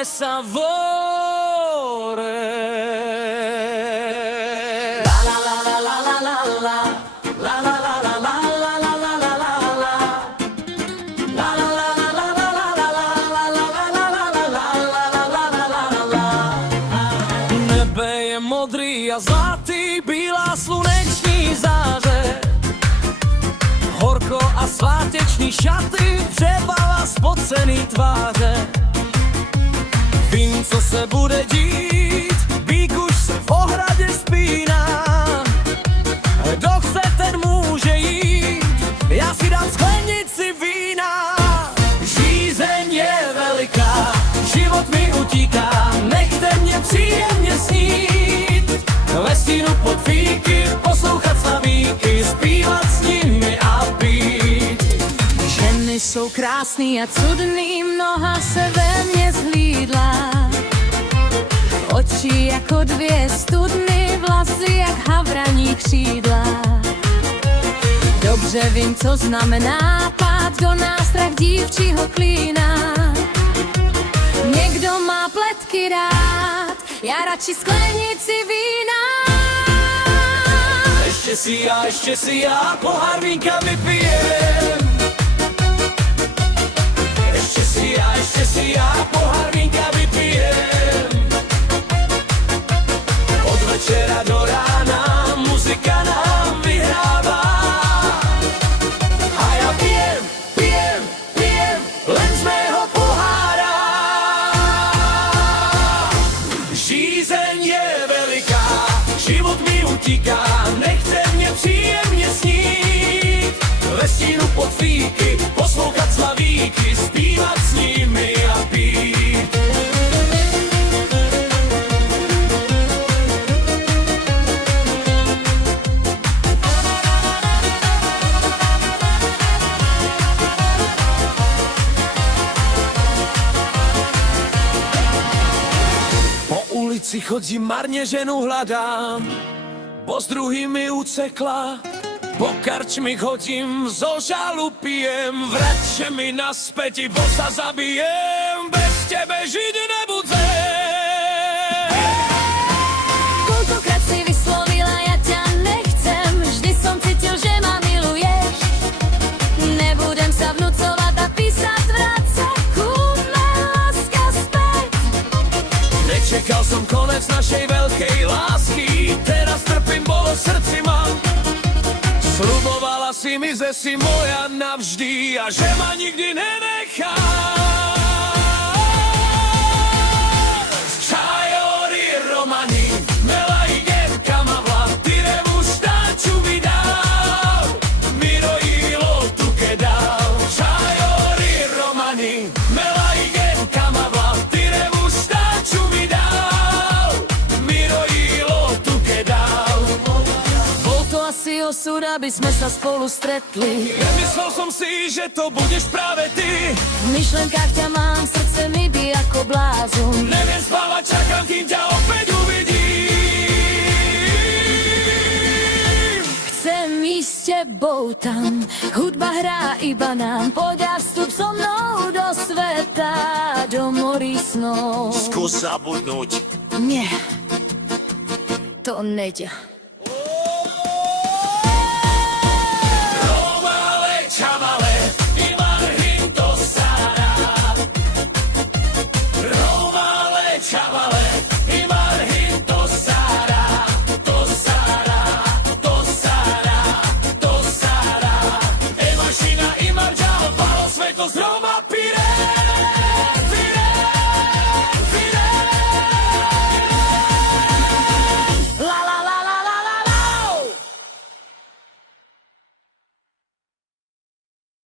come savore. La la la la la la la la. La la la la la la la la la la la. La la la la la la la la la la la la. Nebe je modrý a zlatý, bílá sluneční záře. Horko a sváteční šaty, přebala spocený tváře. Vím, co se bude dít, býk už se v ohradě spíná. Kdo chce, ten může jít, já si dám sklenici vína. Žízeň je veliká, život mi utíká, nechte mě příjemně snít. Ve stínu pod fíky, poslouchat slavíky, zpívat s nimi a pít. Ženy jsou krásný a cudný, mnoha se ve mně zhlídla. Oči jako dvě studny, vlasy jak havraní křídla. Dobře vím, co znamená pád do nástrah dívčího klína. Někdo má pletky rád, já radši sklenici vína. Ještě si já pohár vínka vypijem. Ještě si já pohár vínka vypijem. Od večera do rána muzika nám vyhrává. A já pijem, len z mého pohára. Žízeň je veliká, život mi utíká, nechte mě příjemně snít. Ve stínu pod fíky, poslouchat slavíky, zpívat s nimi a pít. Po ulici chodím, marně ženu hledám, bo s druhými ucekla. Po karčmi chodím, zo žalu pijem, vraťte mi naspäť, bo sa zabijem, bez tebe žiť nebudem. Koľkokrát si vyslovila, ja ťa nechcem, vždy som cítil, že ma miluješ. Nebudem sa vnúcovať a písať, vrácať, kúpme láska späť. Nečekal som konec našej veľkej lásky, teraz trpím, bolo v srdci mám. Sľubovala si mi, že si moja navždy a že ma nikdy nenecháš. Čajori romani, mela igen kamavla, ty revu štáču vydal, miro ilo tu kedal. Čajori romani, mela igen kamavla, ty revu štáču vydal, miro ilo tu kedal. Bol to asi osud, aby sme sa spolu stretli. Nemyslel som si, že to budeš práve ty. V myšlenkách ťa mám, srdce mi bije ako blázon. Neviem spávať, čakám, kým ťa opäť uvidím. Chcem ísť s tebou tam, hudba hrá iba nám. Poď a vstup so mnou do sveta, do morí snov. Skús zabudnúť. Nie, to nejde.